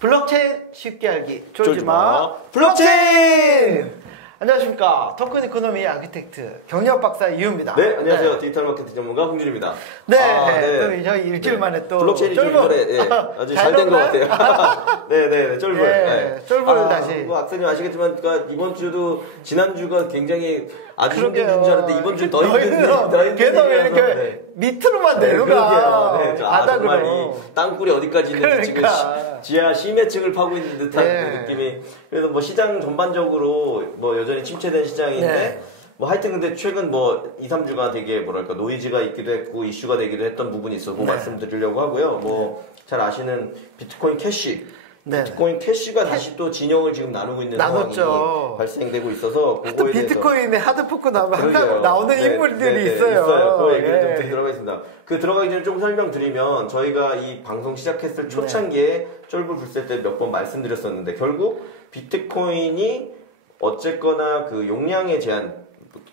블록체인 쉽게 알기 쫄지마 쫄지마 블록체인. 안녕하십니까, 토큰 이코노미 아키텍트 경력 박사 이유입니다. 네, 안녕하세요. 디지털 마케팅 전문가 홍준입니다. 네. 저희 일주일 만에 또 블록체인이 좀 이번에 아주 잘 된 것 같아요. 네, 쫄불. 네, 쫄불 다시. 뭐 악사님 아시겠지만, 그러니까 이번 주도 지난주가 굉장히 아주 힘든 줄 알았는데 이번 주는 더 힘든. 계속 이렇게 밑으로만 내려가. 네, 정말 이 땅굴이 어디까지 있는지 그러니까. 지금 지하 심해층을 파고 있는 듯한 그 느낌이. 그래서 뭐 시장 전반적으로 뭐 여전히 침체된 시장인데, 뭐 하여튼 근데 최근 뭐 2, 3주간 되게 뭐랄까 노이즈가 있기도 했고 이슈가 되기도 했던 부분이 있어서 말씀드리려고 하고요. 뭐 잘 아시는 비트코인 캐시. 비트코인 캐시가 다시 또 진영을 지금 나누고 있는 상황이 발생되고 있어서 그거에 대해서 비트코인의 하드포크 나오면 항상 나오는 인물들이 있어요. 그 얘기를 좀 드리도록 하겠습니다. 그 들어가기 전에 조금 설명드리면, 저희가 이 방송 시작했을 초창기에 쫄불 불셀 때 몇 번 말씀드렸었는데, 결국 비트코인이 어쨌거나 그 용량의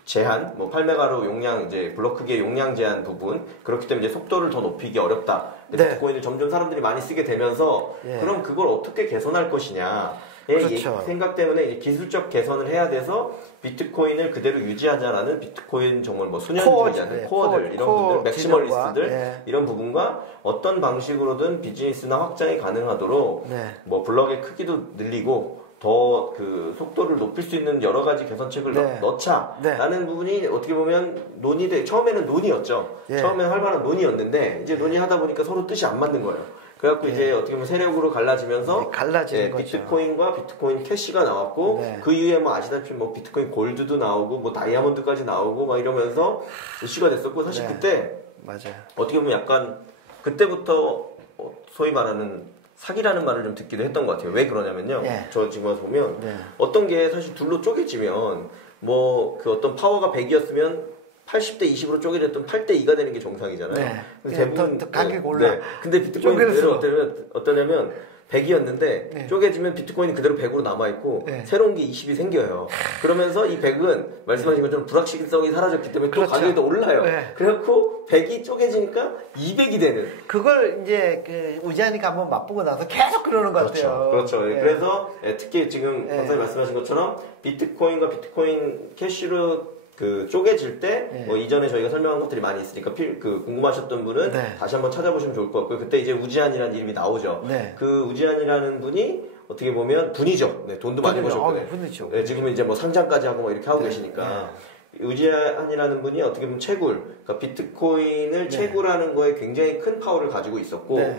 제한, 뭐 8메가로 용량, 이제 블록 크기의 용량 제한 부분, 그렇기 때문에 이제 속도를 더 높이기 어렵다. 비트코인을 점점 사람들이 많이 쓰게 되면서, 그럼 그걸 어떻게 개선할 것이냐. 생각 때문에 이제 기술적 개선을 해야 돼서 비트코인을 그대로 유지하자라는 비트코인 정말 뭐 수년주의자들, 코어들, 이런 분들, 맥시멀리스트들, 이런 부분과 어떤 방식으로든 비즈니스나 확장이 가능하도록 뭐 블럭의 크기도 늘리고 더 그 속도를 높일 수 있는 여러 가지 개선책을 넣자라는 부분이 어떻게 보면 처음에는 논의였죠. 처음에는 활발한 논의였는데 이제 논의하다 보니까 서로 뜻이 안 맞는 거예요. 그래갖고 이제 어떻게 보면 세력으로 갈라지면서 비트코인과 비트코인 캐시가 나왔고 그 이후에 뭐 아시다시피 뭐 비트코인 골드도 나오고 뭐 다이아몬드까지 나오고 막 이러면서 이슈가 됐었고, 사실 그때 어떻게 보면 약간 그때부터 소위 말하는 사기라는 말을 좀 듣기도 했던 것 같아요. 왜 그러냐면요. 저 지금 와서 보면 어떤 게 사실 둘로 쪼개지면 뭐 그 어떤 파워가 100이었으면 80대 20으로 쪼개졌던 8대 2가 되는 게 정상이잖아요. 대부분 가격이 올라. 근데 비트코인 그대로 어떠냐면 100이었는데 쪼개지면 비트코인이 그대로 100으로 남아있고 새로운 게 20이 생겨요. 그러면서 이 100은 말씀하신 것처럼 불확실성이 사라졌기 때문에 또 가격이 더 올라요. 그래갖고 100이 쪼개지니까 200이 되는. 그걸 이제 그 우지하니까 한번 맛보고 나서 계속 그러는 것 같아요. 그렇죠. 그래서 특히 지금 박사님 말씀하신 것처럼 비트코인과 비트코인 캐시로 그 쪼개질 때 뭐 이전에 저희가 설명한 것들이 많이 있으니까 궁금하셨던 분은 다시 한번 찾아보시면 좋을 것 같고요. 그때 이제 우지한이라는 이름이 나오죠. 그 우지한이라는 분이 어떻게 보면 분이죠. 돈도 많이 버셨고, 지금은 이제 뭐 상장까지 하고 뭐 이렇게 하고 계시니까. 우지한이라는 분이 어떻게 보면 채굴, 그러니까 비트코인을 채굴하는 거에 굉장히 큰 파워를 가지고 있었고,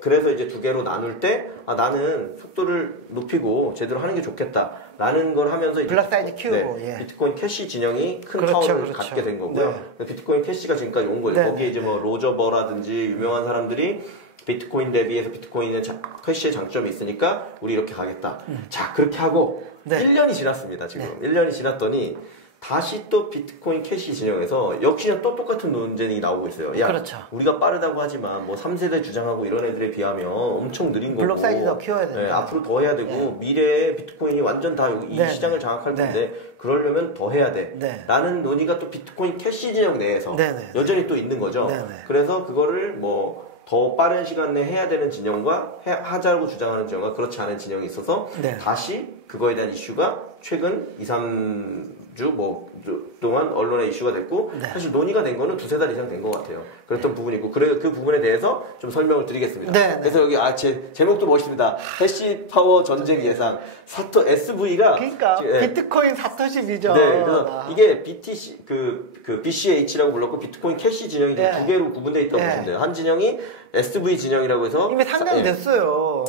그래서 이제 두 개로 나눌 때, 나는 속도를 높이고 제대로 하는 게 좋겠다라는 걸 하면서 블락 사이즈 키우고, 비트코인 캐시 진영이 큰 파워를 갖게 된 거고요. 비트코인 캐시가 지금까지 온 거예요. 거기에 이제 뭐 로저 버라든지 유명한 사람들이 비트코인 대비해서 비트코인의 캐시의 장점이 있으니까 우리 이렇게 가겠다. 자, 그렇게 하고 1년이 지났습니다. 지금 1년이 지났더니 다시 또 비트코인 캐시 진영에서 역시나 또 똑같은 논쟁이 나오고 있어요. 우리가 빠르다고 하지만 뭐 3세대 주장하고 이런 애들에 비하면 엄청 느린 거고, 블록 사이즈 더 키워야 된다. 앞으로 더 해야 되고 미래에 비트코인이 완전 다 이 시장을 장악할 텐데 그러려면 더 해야 돼 라는 논의가 또 비트코인 캐시 진영 내에서 여전히 또 있는 거죠. 그래서 그거를 뭐 더 빠른 시간 내에 해야 되는 진영과 하자고 주장하는 진영과 그렇지 않은 진영이 있어서 다시 그거에 대한 이슈가 최근 2, 3주 뭐 동안 언론에 이슈가 됐고, 사실 논의가 된 거는 2-3달 이상 된 것 같아요. 그랬던 부분이고, 그 부분에 대해서 좀 설명을 드리겠습니다. 그래서 여기 제목도 멋있습니다. 해시 파워 전쟁 예상. SV가 그러니까 비트코인 사토시 비전. 그래서 이게 BCH라고 불렀고 비트코인 캐시 진영이 두 개로 구분되어 있다고 보시면 돼요. 한 진영이 SV 진영이라고 해서 이미 상장됐어요.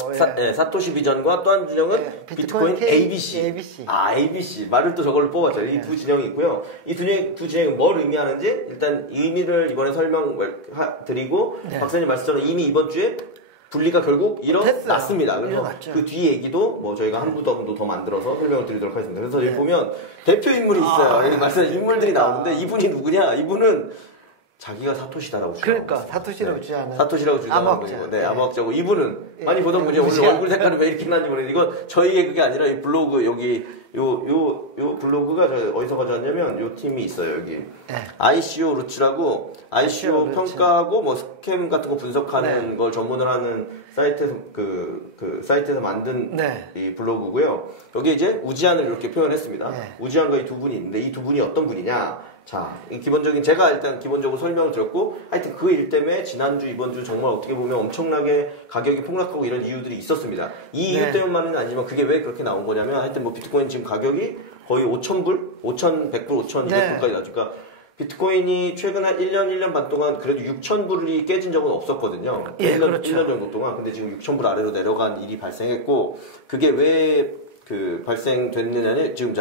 사토시 비전과 또 한 진영은 비트코인 ABC. ABC. 말을 또 저걸로 뽑았죠. 이 두 진영이 있고요. 이 두 진영이 뭘 의미하는지 일단 의미를 이번에 설명드리고, 박사님 말씀처럼 이미 이번 주에 분리가 결국 일어났습니다. 그래서 그 뒤 얘기도 뭐 저희가 한 부덤도 더 만들어서 설명을 드리도록 하겠습니다. 그래서 여기 보면 대표 인물이 있어요. 여기 말씀하신 인물들이 나오는데 이분이 누구냐? 이분은 자기가 사토시다라고 주장하고 그러니까 사토시라고 주장하는 사토시라고 주장하는 분이고, 암호학자고, 이분은 많이 보던 분이에요. 오늘 얼굴 색깔이 왜 이렇게 나는지 모르겠는데, 이거 저희의 그게 아니라 이 블로그 여기 요 블로그가 저 어디서 가져왔냐면 요 팀이 있어요. 여기 ICO 루츠라고 ICO 평가하고 뭐 스캠 같은 거 분석하는 걸 전문을 하는 사이트에서 그 사이트에서 만든 네. 이 블로그고요. 여기 이제 우지한을 이렇게 표현했습니다. 네. 우지한과 이 두 분이 있는데 이 두 분이 어떤 분이냐? 자, 이 기본적인 제가 일단 기본적으로 설명을 드렸고, 하여튼 그 일 때문에 지난주 이번 주 정말 어떻게 보면 엄청나게 가격이 폭락하고 이런 이유들이 있었습니다. 이 이유 네. 때문만은 아니지만 그게 왜 그렇게 나온 거냐면, 하여튼 뭐 비트코인 지금 가격이 거의 5,000불, 5,100불, 5,200불까지 나니까. 비트코인이 최근 한 1년 반 동안 그래도 6,000불이 깨진 적은 없었거든요. 예, 1년, 그렇죠. 1년 정도 동안. 근데 지금 6,000불 아래로 내려간 일이 발생했고, 그게 왜 발생됐느냐는 지금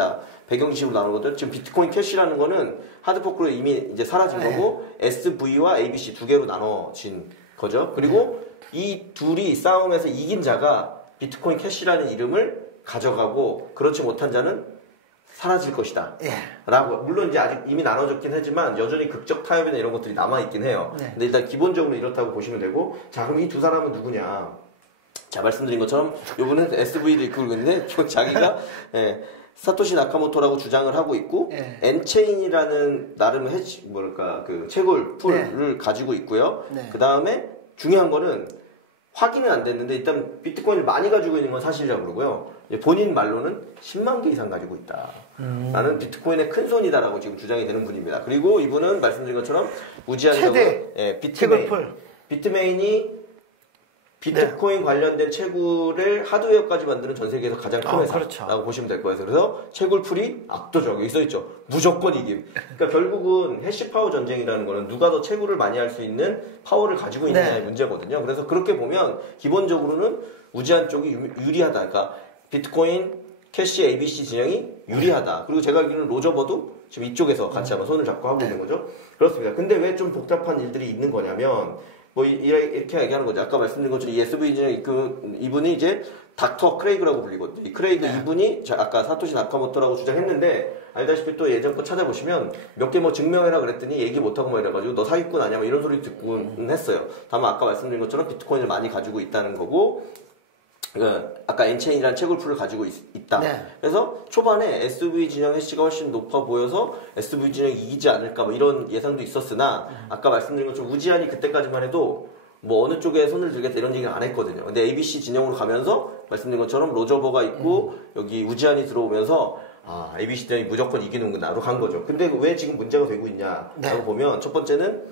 배경 지식으로 나오는 것들, 지금 비트코인 캐시라는 거는 하드포크로 이미 이제 사라진 거고, SV와 ABC 두 개로 나눠진 거죠. 그리고 이 둘이 싸움에서 이긴 자가 비트코인 캐시라는 이름을 가져가고, 그렇지 못한 자는 사라질 것이다. 예. 라고. 물론 이제 아직 이미 나눠졌긴 하지만 여전히 극적 타협이나 이런 것들이 남아있긴 해요. 네. 근데 일단 기본적으로 이렇다고 보시면 되고, 자, 그럼 이 두 사람은 누구냐? 자, 말씀드린 것처럼 이분은 SV를 이끌고 있는데 자기가 사토시 나카모토라고 주장을 하고 있고, 네. 엔체인이라는 나름 그 채굴 풀을 가지고 있고요. 네. 그 다음에 중요한 거는 확인은 안 됐는데 일단 비트코인을 많이 가지고 있는 건 사실이라고 그러고요. 본인 말로는 10만 개 이상 가지고 있다. 나는 비트코인의 큰 손이다라고 지금 주장이 되는 분입니다. 그리고 이분은 말씀드린 것처럼 우지한이라고 최대 비트메인. 채굴풀. 비트메인이 비트코인 관련된 채굴을 하드웨어까지 만드는 전 세계에서 가장 큰 회사라고 그렇죠. 보시면 될 거예요. 그래서 채굴풀이 압도적. 여기 써있죠. 무조건 이김. 그러니까 결국은 해시파워 전쟁이라는 거는 누가 더 채굴을 많이 할 수 있는 파워를 가지고 있느냐의 문제거든요. 그래서 그렇게 보면 기본적으로는 우지한 쪽이 유리하다. 그러니까 비트코인 캐시 ABC 진영이 유리하다. 그리고 제가 알기로는 로저버도 지금 이쪽에서 같이 아마 손을 잡고 하고 있는 거죠. 그렇습니다. 근데 왜 좀 복잡한 일들이 있는 거냐면, 뭐 이렇게 얘기하는 거죠. 아까 말씀드린 것처럼 이 SV 진영 이분이 이제 닥터 크레이그라고 불리거든요. 이 크레이그 이분이 아까 사토시 나카모토라고 주장했는데, 알다시피 또 예전 거 찾아보시면 몇 개 뭐 증명해라 그랬더니 얘기 못하고 뭐 이래가지고 너 사기꾼 아니야 뭐 이런 소리 듣곤 했어요. 다만 아까 말씀드린 것처럼 비트코인을 많이 가지고 있다는 거고, 아까 엔체인이라는 채굴풀을 가지고 있다. 네. 그래서 초반에 SV 진영 해시가 훨씬 높아 보여서 SV 진영이 이기지 않을까 뭐 이런 예상도 있었으나, 아까 말씀드린 것처럼 우지한이 그때까지만 해도 뭐 어느 쪽에 손을 들겠다 이런 얘기를 안 했거든요. 근데 ABC 진영으로 가면서 말씀드린 것처럼 로저버가 있고 여기 우지한이 들어오면서 ABC 진영이 무조건 이기는구나로 간 거죠. 근데 왜 지금 문제가 되고 있냐라고 보면, 첫 번째는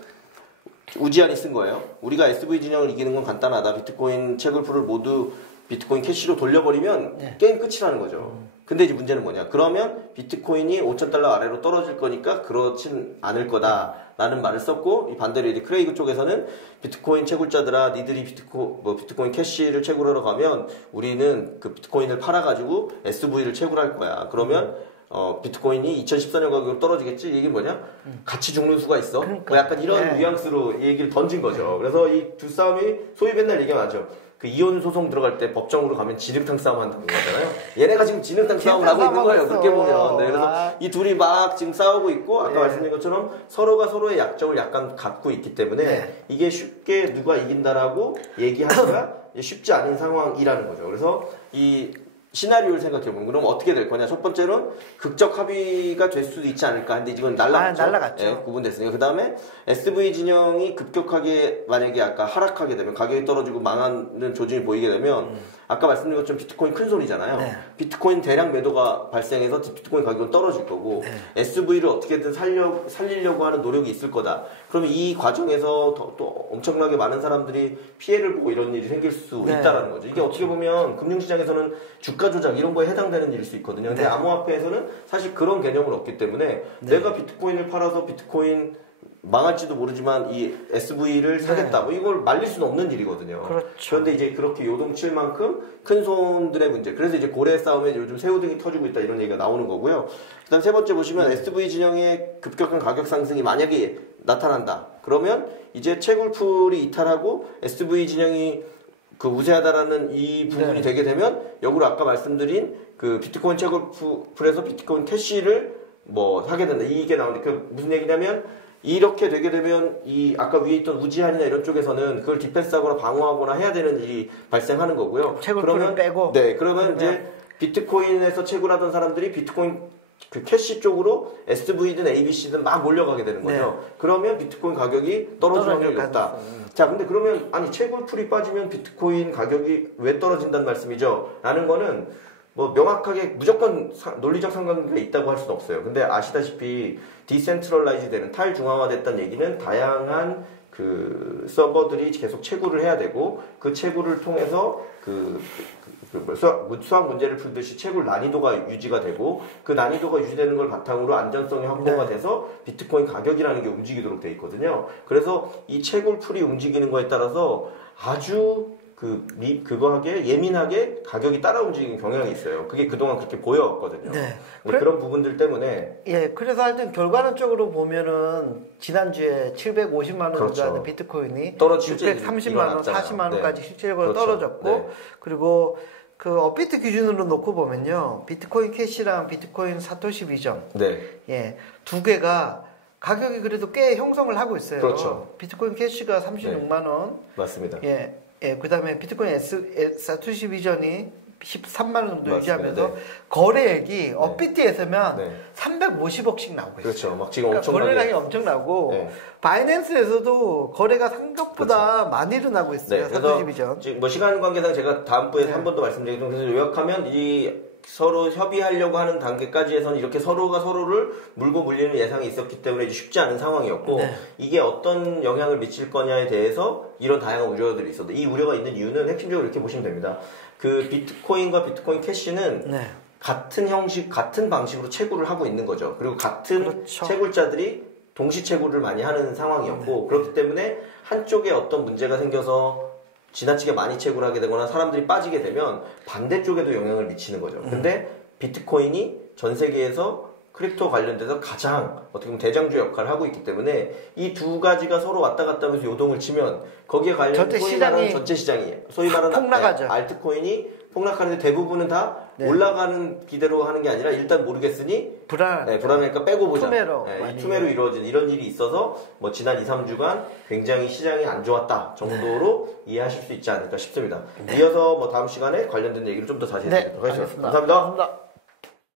우지한이 쓴 거예요. 우리가 SV 진영을 이기는 건 간단하다. 비트코인 채굴풀을 모두 비트코인 캐시로 돌려버리면 게임 끝이라는 거죠. 근데 이제 문제는 뭐냐? 그러면 비트코인이 5,000달러 아래로 떨어질 거니까 그렇진 않을 거다라는 말을 썼고, 이 반대로 이제 크레이그 쪽에서는 비트코인 채굴자들아, 니들이 비트코인 캐시를 채굴하러 가면 우리는 그 비트코인을 팔아가지고 SV를 채굴할 거야. 그러면 비트코인이 2014년 가격으로 떨어지겠지? 이게 뭐냐? 같이 죽는 수가 있어? 그러니까. 뭐 약간 이런 뉘앙스로 얘기를 던진 거죠. 그래서 이 두 싸움이 소위 맨날 얘기가 나죠. 그 이혼 소송 들어갈 때 법정으로 가면 진흙탕 싸움 한다고 하잖아요. 얘네가 지금 진흙탕 싸움을 하고 있는 거예요. 그렇게 보면. 네, 그래서 이 둘이 막 지금 싸우고 있고, 아까 말씀드린 것처럼 서로가 서로의 약점을 약간 갖고 있기 때문에 이게 쉽게 누가 이긴다라고 얘기하기가 쉽지 않은 상황이라는 거죠. 그래서 이 시나리오를 생각해보면 그럼 어떻게 될 거냐. 첫 번째로는 극적 합의가 될 수도 있지 않을까. 근데 이건 날라갔죠. 날라갔죠. 구분됐으니까. 그 다음에 SV 진영이 급격하게 만약에 아까 하락하게 되면, 가격이 떨어지고 망하는 조짐이 보이게 되면, 아까 말씀드린 것처럼 비트코인 큰 손이잖아요. 비트코인 대량 매도가 발생해서 비트코인 가격은 떨어질 거고, SV를 어떻게든 살리려고 하는 노력이 있을 거다. 그러면 이 과정에서 또 엄청나게 많은 사람들이 피해를 보고 이런 일이 생길 수 있다라는 거죠. 이게 어떻게 보면 금융시장에서는 주가 조작 이런 거에 해당되는 일일 수 있거든요. 근데 암호화폐에서는 사실 그런 개념은 없기 때문에 내가 비트코인을 팔아서 비트코인 망할지도 모르지만 이 SV를 사겠다. 뭐 이걸 말릴 수는 없는 일이거든요. 그렇죠. 그런데 이제 그렇게 요동칠 만큼 큰 손들의 문제. 그래서 이제 고래 싸움에 요즘 새우등이 터지고 있다 이런 얘기가 나오는 거고요. 그다음 세 번째 보시면 SV 진영의 급격한 가격 상승이 만약에 나타난다. 그러면 이제 채굴풀이 이탈하고 SV 진영이 그 우세하다라는 이 부분이 되게 되면, 역으로 아까 말씀드린 그 비트코인 채굴풀에서 비트코인 캐시를 뭐 사게 된다. 이게 나오는데 그 무슨 얘기냐면, 이렇게 되게 되면 이 아까 위에 있던 우지한이나 이런 쪽에서는 그걸 디펜스하거나 방어하거나 해야 되는 일이 발생하는 거고요. 채굴풀을 빼고. 그러면 이제 비트코인에서 채굴하던 사람들이 비트코인 그 캐시 쪽으로 SV든 ABC든 막 몰려가게 되는 거죠. 네. 그러면 비트코인 가격이 떨어질 확률이 높다. 자, 근데 그러면 아니 채굴풀이 빠지면 비트코인 가격이 왜 떨어진다는 말씀이죠? 라는 거는 뭐 명확하게 무조건 논리적 상관관계가 있다고 할 수는 없어요. 근데 아시다시피 디센트럴라이즈 되는 탈중앙화됐다는 얘기는 다양한 그 서버들이 계속 채굴을 해야 되고 그 채굴을 통해서 수학 문제를 풀듯이 채굴 난이도가 유지가 되고 그 난이도가 유지되는 걸 바탕으로 안전성이 확보가 돼서 비트코인 가격이라는 게 움직이도록 돼 있거든요. 그래서 이 채굴풀이 움직이는 거에 따라서 아주 그거하게 예민하게 가격이 따라 움직이는 경향이 있어요. 그게 그동안 그렇게 보여왔거든요. 네. 그런 부분들 때문에 예, 그래서 하여튼 결과론적으로 보면은 지난주에 750만 원 그렇죠. 정도 하는 비트코인이 떨어질 630만 원, 40만 원까지 네. 실질적으로 그렇죠. 떨어졌고 네. 그리고 그 업비트 기준으로 놓고 보면요. 비트코인 캐시랑 비트코인 사토시 비전 네. 예, 두 개가 가격이 그래도 꽤 형성을 하고 있어요. 그렇죠. 비트코인 캐시가 36만 원. 맞습니다. 예. 예, 그다음에 비트코인 사토시 비전이 13만 원 정도 맞습니다. 유지하면서 네. 거래액이 업비트에서면 네. 350억씩 나오고 있어요. 그렇죠. 막 지금 그러니까 엄청나게 거래량이 엄청나고 네. 바이낸스에서도 거래가 생각보다 많이 일어나고 있어요. 네, 사토시 비전. 지금 뭐 시간 관계상 제가 다음번에 한 번 더 말씀드리겠지만 그래서 요약하면 이 서로 협의하려고 하는 단계까지에서는 이렇게 서로가 서로를 물고 물리는 예상이 있었기 때문에 쉽지 않은 상황이었고 네. 이게 어떤 영향을 미칠 거냐에 대해서 이런 다양한 우려들이 있어도 이 우려가 있는 이유는 핵심적으로 이렇게 보시면 됩니다. 그 비트코인과 비트코인 캐시는 네. 같은 형식, 같은 방식으로 채굴을 하고 있는 거죠. 그리고 같은 그렇죠. 채굴자들이 동시 채굴을 많이 하는 상황이었고 그렇기 때문에 한쪽에 어떤 문제가 생겨서 지나치게 많이 채굴하게 되거나 사람들이 빠지게 되면 반대쪽에도 영향을 미치는 거죠. 근데 비트코인이 전 세계에서 크립토 관련돼서 가장 어떻게 보면 대장주 역할을 하고 있기 때문에 이 두 가지가 서로 왔다 갔다 하면서 요동을 치면 거기에 관련된 소위 말하는 전체 시장이 소위 말하는 폭락하죠. 알트코인이 폭락하는데 대부분은 다 네. 올라가는 기대로 하는 게 아니라 일단 모르겠으니 불안하니까 빼고 보자. 투매로 이 투매로 이루어진 이런 일이 있어서 뭐 지난 2, 3주간 굉장히 시장이 안 좋았다 정도로 이해하실 수 있지 않을까 싶습니다. 이어서 뭐 다음 시간에 관련된 얘기를 좀 더 자세히 드리도록 하겠습니다. 알겠습니다. 감사합니다. 감사합니다.